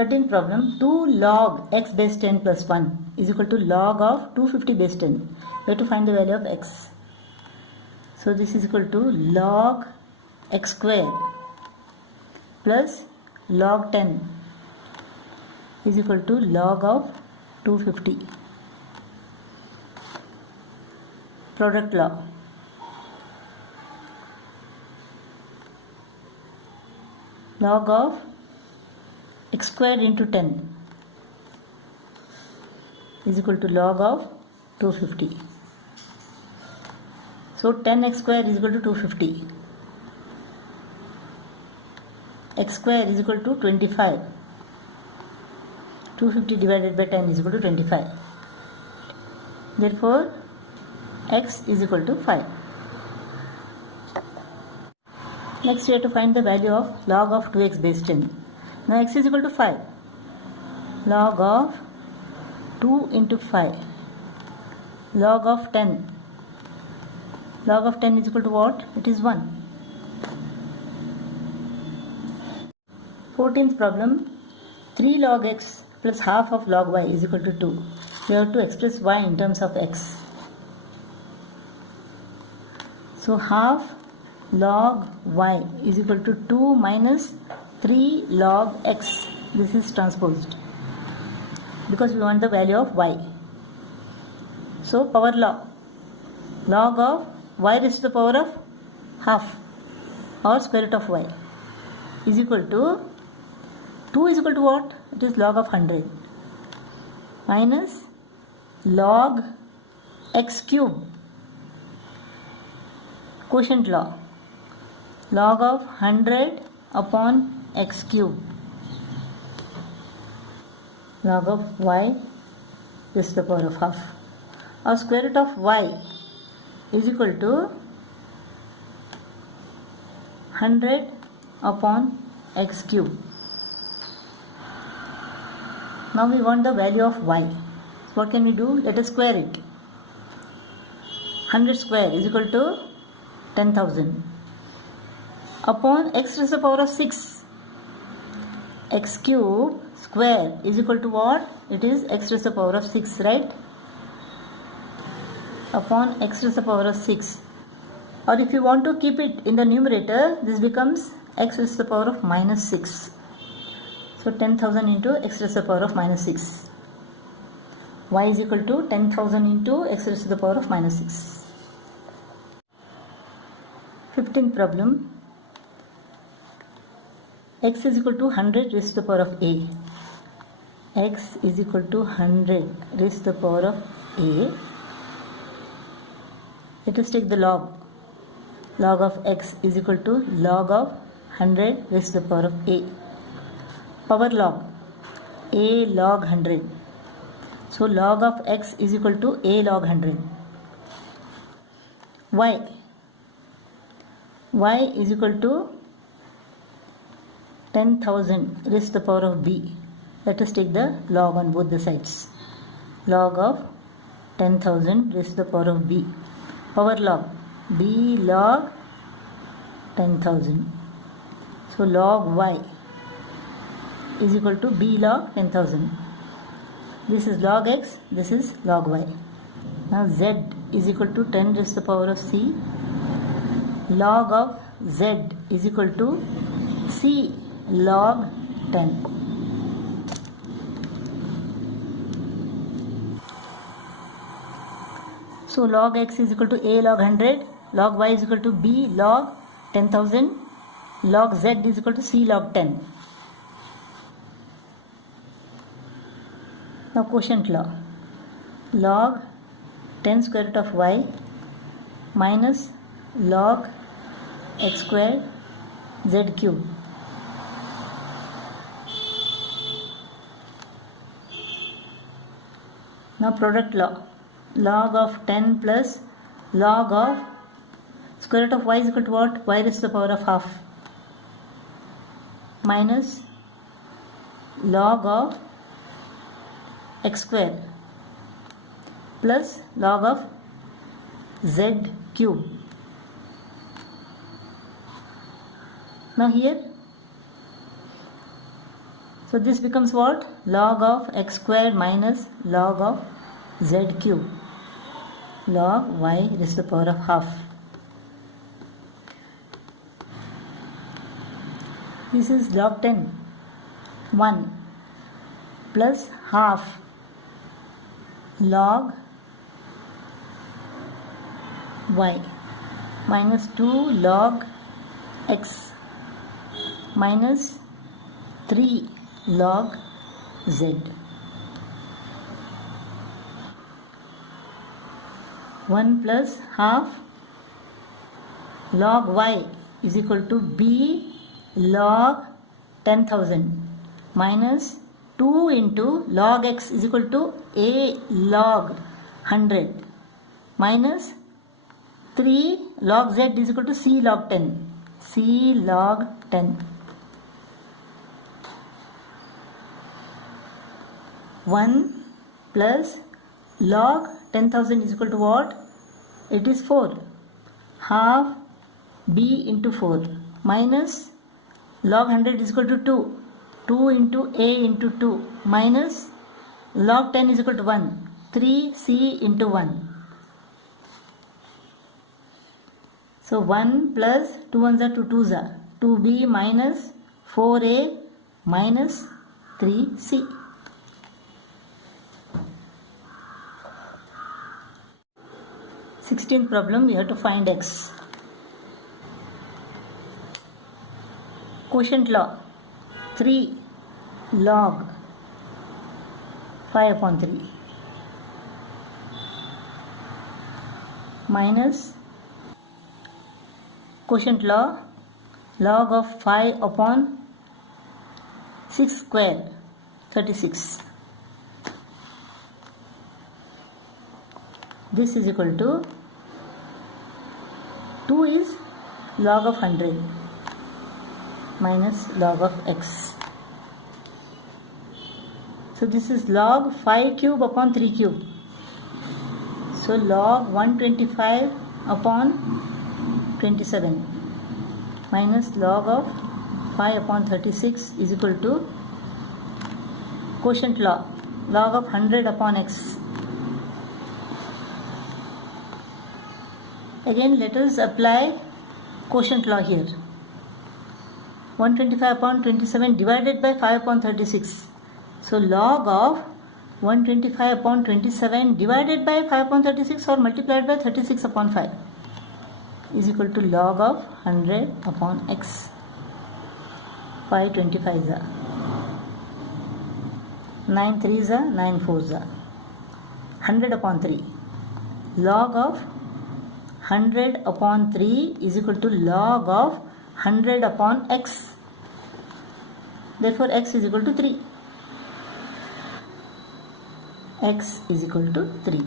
13th problem, 2 log x base 10 plus 1 is equal to log of 250 base 10. We have to find the value of x. So this is equal to log x square plus log 10 is equal to log of 250. Product law. Log of x squared into 10 is equal to log of 250. So 10x square is equal to 250. X square is equal to 25. 250 divided by 10 is equal to 25. Therefore, x is equal to 5. Next we have to find the value of log of 2x base 10. Now x is equal to 5. Log of 2 into 5. Log of 10. Log of 10 is equal to what? It is 1. 14th problem. 3 log x plus half of log y is equal to 2. We have to express y in terms of x. So half log y is equal to 2 minus 3 log x. This is transposed because we want the value of y. So power law. Log of y raised to the power of half or square root of y is equal to 2 is equal to what? It is log of 100 minus log x cube. Quotient law. Log of 100 upon x cube. Log of y is the power of half. Or square root of y is equal to 100 upon x cube. Now we want the value of y. So what can we do? Let us square it. 100 square is equal to 10,000 upon x to the power of 6. X cube square is equal to what? It is x to the power of 6, right? Upon x to the power of 6. Or if you want to keep it in the numerator, this becomes x to the power of minus 6. So 10,000 into x to the power of minus 6. Y is equal to 10,000 into x to the power of minus 6. 15th problem. X is equal to 100 raised to the power of a. X is equal to 100 raised to the power of a. Let us take the log. Log of x is equal to log of 100 raised to the power of a. Power log. A log 100. So log of x is equal to a log 100. Y. Y is equal to 10,000 raised to the power of b. Let us take the log on both the sides. Log of 10,000 raised to the power of b. Power log. b log 10,000. So log y is equal to b log 10,000. This is log x, this is log y. Now z is equal to 10 raised to the power of c. Log of z is equal to c log 10. So log x is equal to a log 100, log y is equal to b log 10,000, log z is equal to c log 10. Now quotient law. Log 10 square root of y minus log x squared z cube. Now product law. Log of 10 plus log of square root of y is equal to what? Y raised to the power of half minus log of x square plus log of z cube. Now here So this becomes what? Log of x squared minus log of z cube. Log y raised to the power of half. This is log 10. 1 plus half log y minus 2 log x minus 3 log z. 1 plus half log y is equal to b log 10,000 minus 2 into log x is equal to a log 100 minus 3 log z is equal to c log 10. C log 10. 1 plus log 10,000 is equal to what? It is 4. Half b into 4 minus log 100 is equal to 2. 2 into a into 2 minus log 10 is equal to 1. 3c into 1. So 1 plus 2 1s are 2 2s are 2b minus 4a minus 3c. 16th problem, we have to find x. Quotient law. 3 log 5 upon 3 minus quotient law log of 5 upon 6 square 36. This is equal to 2 is log of 100 minus log of x. So this is log 5 cube upon 3 cube. So log 125 upon 27 minus log of 5 upon 36 is equal to quotient law log of 100 upon x. Again let us apply quotient law here. 125 upon 27 divided by 5 upon 36. So log of 125 upon 27 divided by 5 upon 36 or multiplied by 36 upon 5 is equal to log of 100 upon x. 5 25s are 9 3s are 9 4s are 100 upon 3. Log of 100 upon 3 is equal to log of 100 upon x. Therefore x is equal to 3. X is equal to 3.